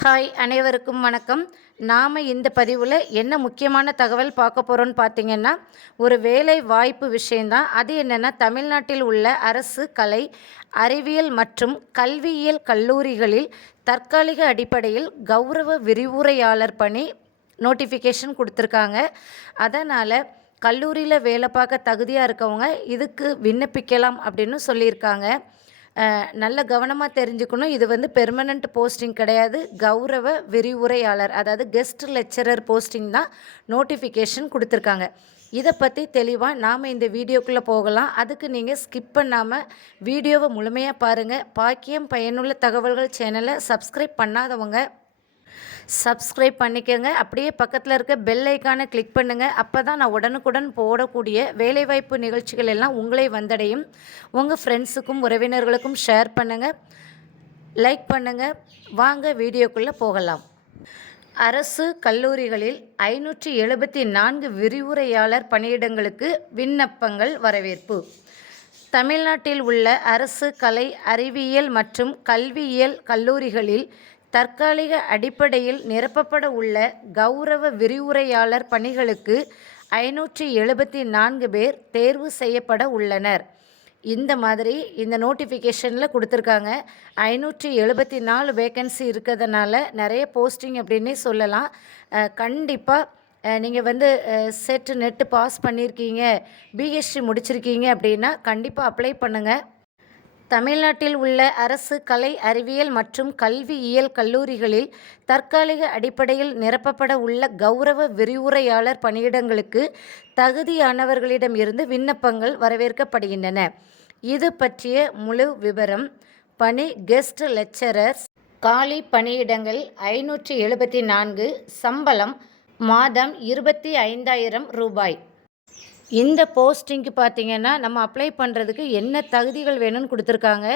Hi அனைவருக்கும் வணக்கம். நாம் இந்த பதிவில் என்ன முக்கியமான தகவல் பார்க்க போகிறோன்னு பார்த்தீங்கன்னா, ஒரு வேலை வாய்ப்பு விஷயந்தான். அது என்னென்னா, தமிழ்நாட்டில் உள்ள அரசு கலை, அறிவியல் மற்றும் கல்வியியல் கல்லூரிகளில் தற்காலிக அடிப்படையில் கௌரவ விரிவுரையாளர் பணி நோட்டிஃபிகேஷன் கொடுத்துருக்காங்க. அதனால் கல்லூரியில் வேலை பார்க்க தகுதியாக இருக்கவங்க இதுக்கு விண்ணப்பிக்கலாம் அப்படின்னு சொல்லியிருக்காங்க. நல்ல கவனமாக தெரிஞ்சுக்கணும். இது வந்து பெர்மனண்ட் போஸ்டிங் கிடையாது. கௌரவ விரிவுரையாளர், அதாவது கெஸ்ட் லெக்சரர் போஸ்டிங் தான் நோட்டிஃபிகேஷன் கொடுத்துருக்காங்க. இதை பற்றி தெளிவாக நாம் இந்த வீடியோக்குள்ளே போகலாம். அதுக்கு நீங்கள் ஸ்கிப் பண்ணாமல் வீடியோவை முழுமையாக பாருங்கள். பாக்கியம் பயனுள்ள தகவல்கள் சேனலை சப்ஸ்கிரைப் பண்ணாதவங்க சப்ஸ்கிரைப் பண்ணிக்கோங்க. அப்படியே பக்கத்தில் இருக்க பெல் ஐக்கானை கிளிக் பண்ணுங்கள். அப்போ தான் நான் உடனுக்குடன் போடக்கூடிய வேலைவாய்ப்பு நிகழ்ச்சிகள் எல்லாம் உங்களை வந்தடையும். உங்கள் ஃப்ரெண்ட்ஸுக்கும் உறவினர்களுக்கும் ஷேர் பண்ணுங்கள், லைக் பண்ணுங்கள். வாங்க வீடியோக்குள்ளே போகலாம். அரசு கல்லூரிகளில் 574 விரிவுரையாளர் பணியிடங்களுக்கு விண்ணப்பங்கள் வரவேற்பு. தமிழ்நாட்டில் உள்ள அரசு கலை, அறிவியல் மற்றும் கல்வியியல் கல்லூரிகளில் தற்காலிக அடிப்படையில் நிரப்பப்பட உள்ள கௌரவ விரிவுரையாளர் பணிகளுக்கு 574 பேர் தேர்வு செய்யப்பட உள்ளனர். இந்த மாதிரி இந்த நோட்டிஃபிகேஷனில் கொடுத்துருக்காங்க. 574 வேக்கன்சி இருக்கிறதுனால நிறைய போஸ்டிங் அப்படின்னே சொல்லலாம். கண்டிப்பாக நீங்கள் வந்து செட் நெட்டு பாஸ் பண்ணியிருக்கீங்க, பிஹெச்டி முடிச்சிருக்கீங்க அப்படின்னா கண்டிப்பாக அப்ளை பண்ணுங்கள். தமிழ்நாட்டில் உள்ள அரசு கலை, அறிவியல் மற்றும் கல்வியியல் கல்லூரிகளில் தற்காலிக அடிப்படையில் நிரப்பப்பட உள்ள கௌரவ விரிவுரையாளர் பணியிடங்களுக்கு தகுதியானவர்களிடம் இருந்து விண்ணப்பங்கள் வரவேற்கப்படுகின்றன. இது பற்றிய முழு விவரம். பணி கெஸ்ட் லெக்சரர்ஸ். காலி பணியிடங்கள் 574. சம்பளம் மாதம் 25,000 ரூபாய். இந்த போஸ்டிங்க்கு பார்த்திங்கன்னா நம்ம அப்ளை பண்ணுறதுக்கு என்ன தகுதிகள் வேணும்னு கொடுத்துருக்காங்க.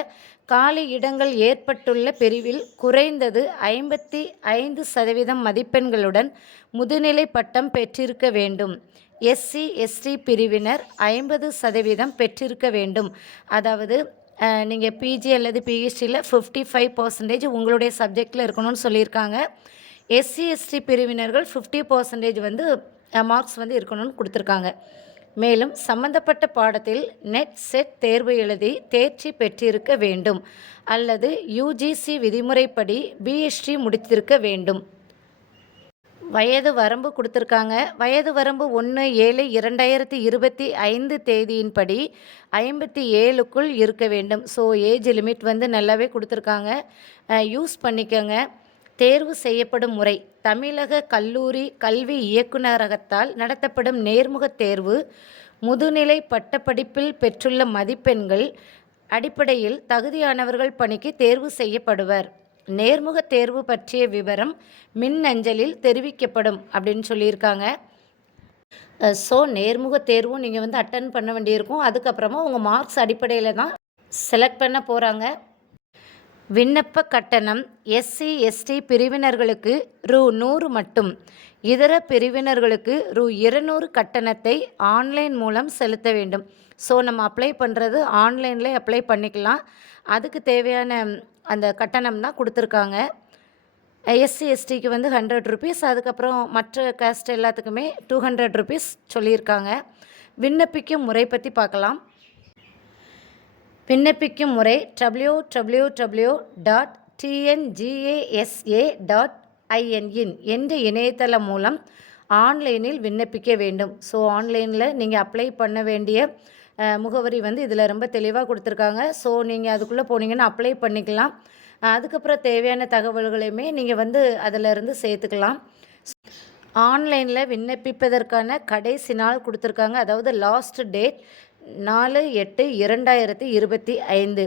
காலி இடங்கள் ஏற்பட்டுள்ள பிரிவில் குறைந்தது 55% மதிப்பெண்களுடன் முதுநிலை பட்டம் பெற்றிருக்க வேண்டும். எஸ்சி எஸ்டி பிரிவினர் 50% பெற்றிருக்க வேண்டும். அதாவது நீங்கள் பிஜி அல்லது பிஹெச்டியில் 55% உங்களுடைய சப்ஜெக்டில் இருக்கணும்னு சொல்லியிருக்காங்க. எஸ்சி எஸ்டி பிரிவினர்கள் 50% வந்து மார்க்ஸ் வந்து இருக்கணும்னு கொடுத்துருக்காங்க. மேலும் சம்பந்தப்பட்ட பாடத்தில் நெட் செட் தேர்வு எழுதி தேர்ச்சி பெற்றிருக்க வேண்டும் அல்லது யுஜிசி விதிமுறைப்படி பிஹெச்டி முடித்திருக்க வேண்டும். வயது வரம்பு கொடுத்துருக்காங்க. வயது வரம்பு 1/7/2025 தேதியின்படி 57க்குள் இருக்க வேண்டும். ஸோ ஏஜ் லிமிட் வந்து நல்லாவே கொடுத்துருக்காங்க, யூஸ் பண்ணிக்கோங்க. தேர்வு செய்யப்படும் முறை. தமிழக கல்லூரி கல்வி இயக்குநரகத்தால் நடத்தப்படும் நேர்முகத் தேர்வு. முதுநிலை பட்டப்படிப்பில் பெற்றுள்ள மதிப்பெண்கள் அடிப்படையில் தகுதியானவர்கள் பணிக்கு தேர்வு செய்யப்படுவர். நேர்முகத் தேர்வு பற்றிய விவரம் மின்னஞ்சலில் தெரிவிக்கப்படும் அப்படின்னு சொல்லியிருக்காங்க. ஸோ நேர்முகத் தேர்வும் நீங்கள் வந்து அட்டன் பண்ண வேண்டியிருக்கும். அதுக்கப்புறமா உங்கள் மார்க்ஸ் அடிப்படையில் தான் செலக்ட் பண்ண போகிறாங்க. விண்ணப்ப கட்டணம் எஸ்சி எஸ்டி பிரிவினர்களுக்கு ரூ. 100 மட்டும். இதர பிரிவினர்களுக்கு ரூ. 200 கட்டணத்தை ஆன்லைன் மூலம் செலுத்த வேண்டும். ஸோ நம்ம அப்ளை பண்ணுறது ஆன்லைனில் அப்ளை பண்ணிக்கலாம். அதுக்கு தேவையான அந்த கட்டணம் தான் கொடுத்துருக்காங்க. எஸ்சி எஸ்டிக்கு வந்து 100 ருபீஸ், அதுக்கப்புறம் மற்ற காஸ்ட் எல்லாத்துக்குமே 200 ருபீஸ் சொல்லியிருக்காங்க. விண்ணப்பிக்கும் முறை பற்றி பார்க்கலாம். விண்ணப்பிக்கும் முறை www.tngasa.in என்ற இணையதளம் மூலம் ஆன்லைனில் விண்ணப்பிக்க வேண்டும். ஸோ ஆன்லைனில் நீங்கள் அப்ளை பண்ண வேண்டிய முகவரி வந்து இதில் ரொம்ப தெளிவாக கொடுத்துருக்காங்க. ஸோ நீங்கள் அதுக்குள்ளே போனீங்கன்னா அப்ளை பண்ணிக்கலாம். அதுக்கப்புறம் தேவையான தகவல்களையுமே நீங்கள் வந்து அதிலிருந்து சேர்த்துக்கலாம். ஆன்லைனில் விண்ணப்பிப்பதற்கான கடைசி நாள் கொடுத்துருக்காங்க. அதாவது லாஸ்ட் டேட் 4/8/2025.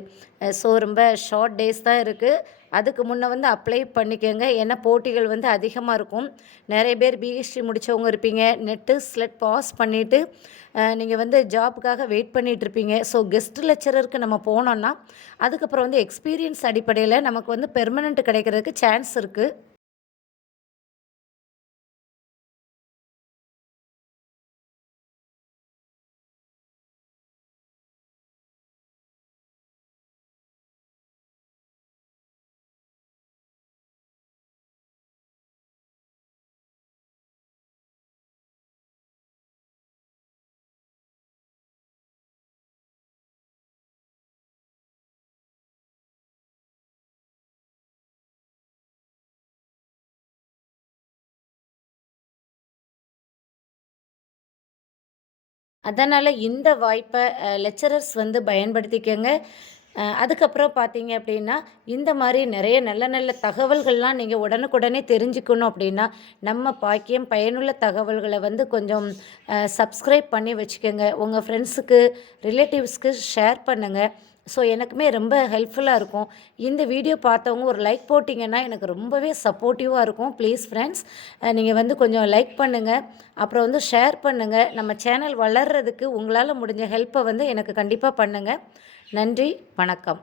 ஸோ ரொம்ப ஷார்ட் டேஸ் தான் இருக்குது. அதுக்கு முன்னே வந்து அப்ளை பண்ணிக்கோங்க. ஏன்னா போட்டிகள் வந்து அதிகமாக இருக்கும். நிறைய பேர் பிஹெச்டி முடித்தவங்க இருப்பீங்க. நெட்டு ஸ்லெட் பாஸ் பண்ணிவிட்டு நீங்கள் வந்து ஜாப்புக்காக வெயிட் பண்ணிகிட்ருப்பீங்க. ஸோ கெஸ்ட் லெக்சரருக்கு நம்ம போனோன்னா அதுக்கப்புறம் வந்து எக்ஸ்பீரியன்ஸ் அடிப்படையில் நமக்கு வந்து பெர்மனெண்ட் கிடைக்கிறதுக்கு சான்ஸ் இருக்குது. அதனால் இந்த வாய்ப்பை லெக்சரர்ஸ் வந்து பயன்படுத்திக்கங்க. அதுக்கப்புறம் பார்த்தீங்க அப்படின்னா, இந்த மாதிரி நிறைய நல்ல நல்ல தகவல்கள்லாம் நீங்கள் உடனுக்குடனே தெரிஞ்சுக்கணும் அப்படின்னா, நம்ம பாக்கியம் பயனுள்ள தகவல்களை வந்து கொஞ்சம் சப்ஸ்கிரைப் பண்ணி வச்சுக்கோங்க. உங்கள் ஃப்ரெண்ட்ஸுக்கு, ரிலேட்டிவ்ஸ்க்கு ஷேர் பண்ணுங்கள். ஸோ எனக்குமே ரொம்ப ஹெல்ப்ஃபுல்லாக இருக்கும். இந்த வீடியோ பார்த்தவங்க ஒரு லைக் போட்டிங்கன்னா எனக்கு ரொம்பவே சப்போர்ட்டிவாக இருக்கும். ப்ளீஸ் ஃப்ரெண்ட்ஸ், நீங்கள் வந்து கொஞ்சம் லைக் பண்ணுங்கள். அப்புறம் வந்து ஷேர் பண்ணுங்கள். நம்ம சேனல் வளர்கிறதுக்கு உங்களால் முடிஞ்ச ஹெல்ப்பை வந்து எனக்கு கண்டிப்பாக பண்ணுங்கள். நன்றி, வணக்கம்.